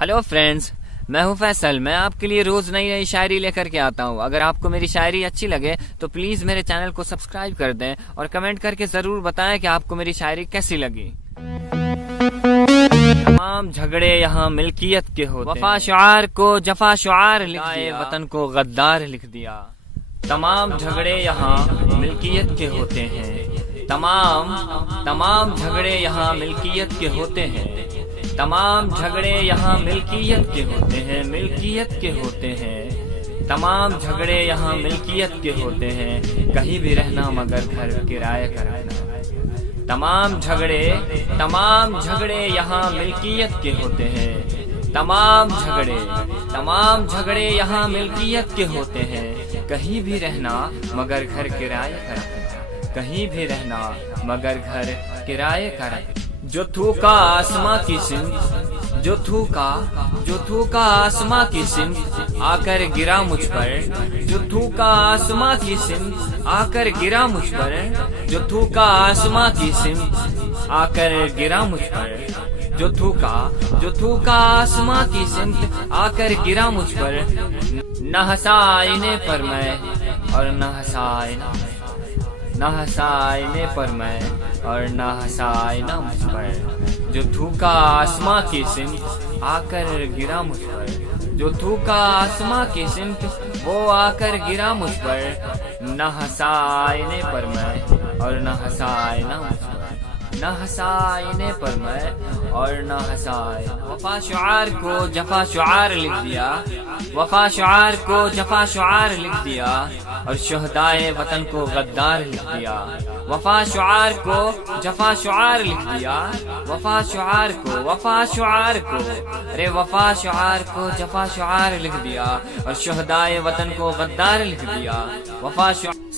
Hello friends, میں ہوں فیصل۔ میں آپ کے لیے روز نئی نئی شاعری لے کر کے آتا ہوں۔ اگر آپ کو میری شاعری اچھی لگے تو پلیز میرے چینل کو سبسکرائب کر دیں اور کمنٹ کر کے ضرور بتائیں کہ آپ کو میری شاعری کیسی لگی۔ تمام جھگڑے یہاں ملکیت کے ہوتے، وفا شعار کو جفا شعار لکھ دیا، وطن کو غدار لکھ دیا۔ تمام جھگڑے یہاں ملکیت کے ہوتے ہیں، تمام جھگڑے یہاں ملکیت کے ہوتے ہیں، تمام جھگڑے یہاں ملکیت کے ہوتے ہیں، ملکیت کے ہوتے ہیں۔ تمام جھگڑے یہاں ملکیت کے ہوتے ہیں، کہیں بھی رہنا مگر گھر کرایہ کا رہنا۔ تمام جھگڑے یہاں ملکیت کے ہوتے ہیں، تمام جھگڑے یہاں ملکیت کے ہوتے ہیں، کہیں بھی رہنا مگر گھر کرایہ کا رہنا، کہیں بھی رہنا مگر گھر کرایہ کا رہنا۔ جو تھوکا آسماں کی سمت، جو تھوکا آسماں کی سمت آ کر گرا مجھ پر، جو تھوکا آسماں کی سمت آ کر گرا مجھ پر، جو تھوکا آسماں کی سمت آ کر گرا مجھ پر، جو تھوکا آسماں کی سمت آ کر گرا مجھ پر، نہ ہنسا آئینے پر میں اور نہ ہنسا آئینہ، نہ ہنسا آئینے پر میں اور نہ ہنسا آئینہ مجھ پر۔ جو تھوکا آسماں کی سمت آ کر گرا مجھ پر، جو تھوکا آسماں کی سمت وہ آ کر گرا مجھ پر، نہ ہنسا آئینے پر میں اور نہ ہنسا آئینہ مجھ پر، نہ ہنسا آئینے پر میں اور نہ ہنسا آئینہ۔ وفا شعار کو جفا شعار لکھ دیا، وفا شعار کو جفا شعار لکھ دیا اور شہدائے وطن کو غدار لکھ دیا۔ وفا شعار کو جفا شعار لکھ دیا، وفا شعار کو ارے وفا شعار کو جفا شعار لکھ دیا اور شہدائے وطن کو غدار لکھ دیا۔ وفا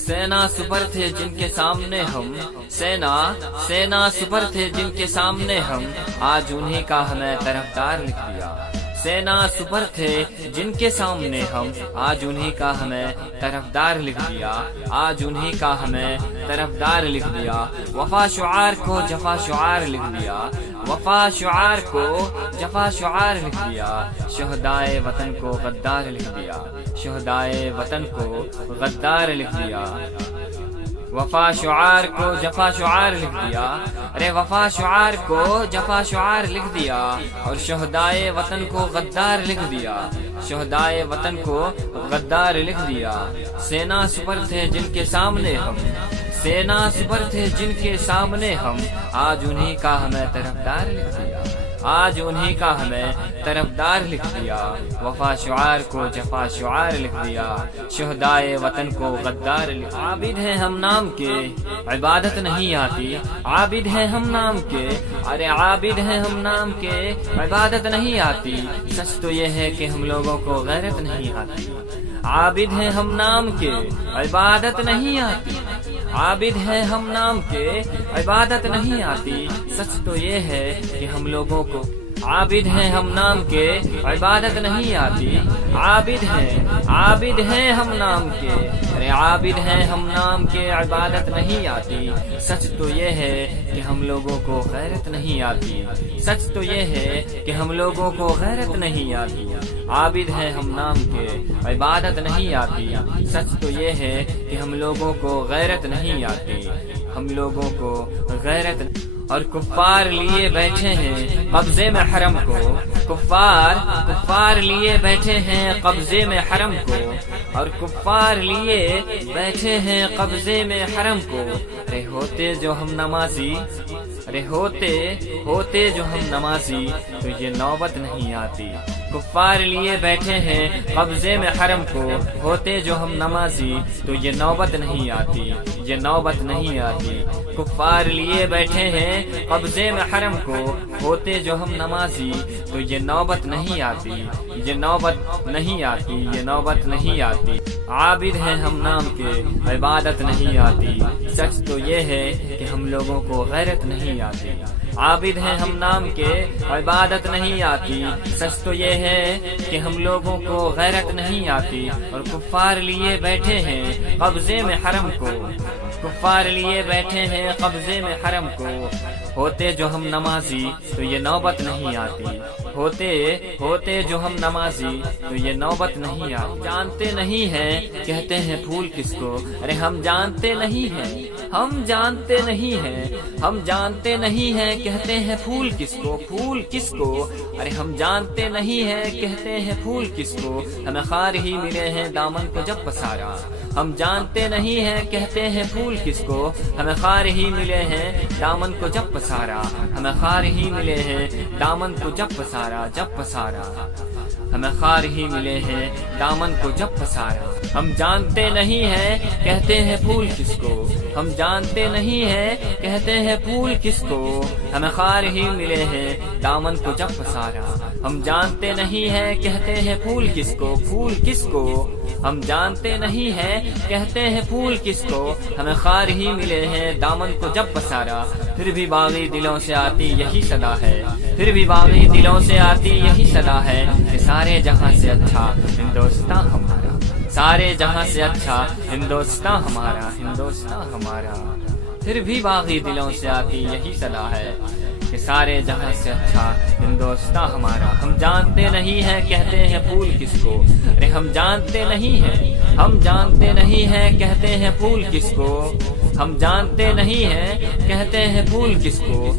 سینا سپر تھے جن کے سامنے ہم، سینا سپر تھے جن کے سامنے ہم، آج انہی کا ہمیں طرفدار لکھ دیا۔ سینا سپر تھے جن کے سامنے ہم، آج انہی کا ہمیں طرفدار لکھ دیا، آج انہی کا ہمیں طرفدار لکھ دیا۔ وفا شعار کو جفا شعار لکھ دیا، وفا شعار کو جفا شعار لکھ دیا، شہدائے وطن کو غدار لکھ دیا، شہدائے وطن کو غدار لکھ دیا۔ وفا شعار کو جفا شعار لکھ دیا، ارے وفا شعار کو جفا شعار لکھ دیا اور شہدائے وطن کو غدار لکھ دیا، شہدائے وطن کو غدار لکھ دیا۔ سینا سپر تھے جن کے سامنے ہم، سینا سپر تھے جن کے سامنے ہم، آج انہی کا ہمیں طرفدار لکھ دیا، آج انہی کا ہمیں طرفدار لکھ دیا۔ وفا شعار کو جفا شعار لکھ دیا، شہدائے وطن کو غدار لکھ دیا۔ عابد ہیں ہم نام کے عبادت نہیں آتی، عابد ہیں ہم نام کے، ارے عابد ہیں ہم نام کے عبادت نہیں آتی، سچ تو یہ ہے کہ ہم لوگوں کو غیرت نہیں آتی۔ عابد ہیں ہم نام کے عبادت نہیں آتی، عابد ہیں ہم نام کے عبادت نہیں آتی، سچ تو یہ ہے کہ ہم لوگوں کو عابد ہیں ہم نام کے عبادت نہیں آتی، عابد ہیں ہم نام کے، ارے عابد ہیں ہم نام کے عبادت نہیں آتی، سچ تو یہ ہے کہ ہم لوگوں کو غیرت نہیں آتی، سچ تو یہ ہے کہ ہم لوگوں کو غیرت نہیں آتی۔ عابد ہیں ہم نام کے عبادت نہیں آتی، سچ تو یہ ہے کہ ہم لوگوں کو غیرت نہیں آتی، ہم لوگوں کو غیرت۔ اور کفار لیے بیٹھے ہیں قبضے میں حرم کو، کفار لیے بیٹھے ہیں قبضے میں حرم کو، اور کفار لیے بیٹھے ہیں قبضے میں حرم کو، ارے ہوتے جو ہم نمازی، ارے ہوتے جو ہم نمازی تو یہ نوبت نہیں آتی۔ کفار لیے بیٹھے ہیں قبضے میں حرم کو، ہوتے جو ہم نمازی تو یہ نوبت نہیں آتی، یہ نوبت نہیں آتی۔ کفار لیے بیٹھے ہیں قبضے میں حرم کو، ہوتے جو ہم نمازی تو یہ نوبت نہیں آتی، یہ نوبت نہیں آتی، یہ نوبت نہیں آتی۔ عابد ہیں ہم نام کے عبادت نہیں آتی، سچ تو یہ ہے کہ ہم لوگوں کو غیرت نہیں آتی۔ عابد ہیں ہم نام کے عبادت نہیں آتی، سچ تو یہ ہے کہ ہم لوگوں کو غیرت نہیں آتی۔ اور کفار لیے بیٹھے ہیں قبضے میں حرم کو، کفار لیے بیٹھے ہیں قبضے میں حرم کو، ہوتے جو ہم نمازی تو یہ نوبت نہیں آتی، ہوتے جو ہم نمازی تو یہ نوبت نہیں آتی۔ جانتے نہیں ہیں کہتے ہیں پھول کس کو، ارے ہم جانتے نہیں ہیں، ہم جانتے نہیں ہیں، ہم جانتے نہیں ہیں کہتے ہیں پھول کس کو، پھول کس کو، ارے ہم جانتے نہیں ہیں کہتے ہیں پھول کس کو، ہمیں خار ہی ملے ہیں دامن کو جب پسارا، ہم جانتے نہیں ہیں کہتے ہیں پھول کس کو، ہمیں خار ہی ملے ہیں دامن کو جب پسارا، ہمیں خار ہی ملے ہیں دامن کو جب پسارا، جب پسارا، ہمیں خار ہی ملے ہیں دامن کو جب پسارا۔ ہم جانتے نہیں ہیں کہتے ہیں پھول کس کو، ہم جانتے نہیں ہیں کہتے ہیں پھول کس کو، ہمیں خار ہی ملے ہیں دامن کو جب پسارا، ہم جانتے نہیں ہیں کہتے ہیں پھول کس کو، پھول کس کو، ہم جانتے نہیں ہیں کہتے ہیں پھول کس کو، ہمیں خار ہی ملے ہیں دامن کو جب پسارا۔ پھر بھی باغی دلوں سے آتی یہی صدا ہے، پھر بھی باغی دلوں سے آتی یہی صدا ہے کہ سارے جہاں سے اچھا ہندوستان ہمارا، سارے جہاں سے اچھا ہندوستان ہمارا، ہندوستان ہمارا۔ پھر بھی باغی دلوں سے آتی یہی صدا ہے کہ سارے جہاں سے اچھا ہندوستان ہمارا۔ ہم جانتے نہیں ہیں کہتے ہیں پھول کس کو، ارے ہم جانتے نہیں ہیں، ہم جانتے نہیں ہیں کہتے ہیں پھول کس کو، ہم جانتے نہیں ہیں کہتے ہیں پھول کس کو،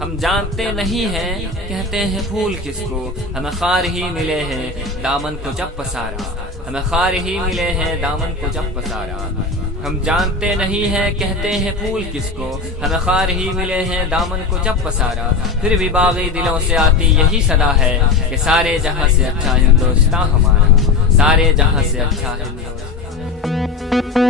ہم جانتے نہیں ہیں کہتے ہیں پھول کس کو، ہمیں خار ہی ملے ہیں دامن کو جب پسارا، ہمیں خار ہی ملے ہیں دامن کو جب پسارا۔ ہم جانتے نہیں ہیں کہتے ہیں پھول کس کو، ہمیں خار ہی ملے ہیں دامن کو جب پسارا۔ پھر بھی باغی دلوں سے آتی یہی صدا ہے کہ سارے جہاں سے اچھا ہندوستان ہمارا، سارے جہاں سے اچھا ہندوستان۔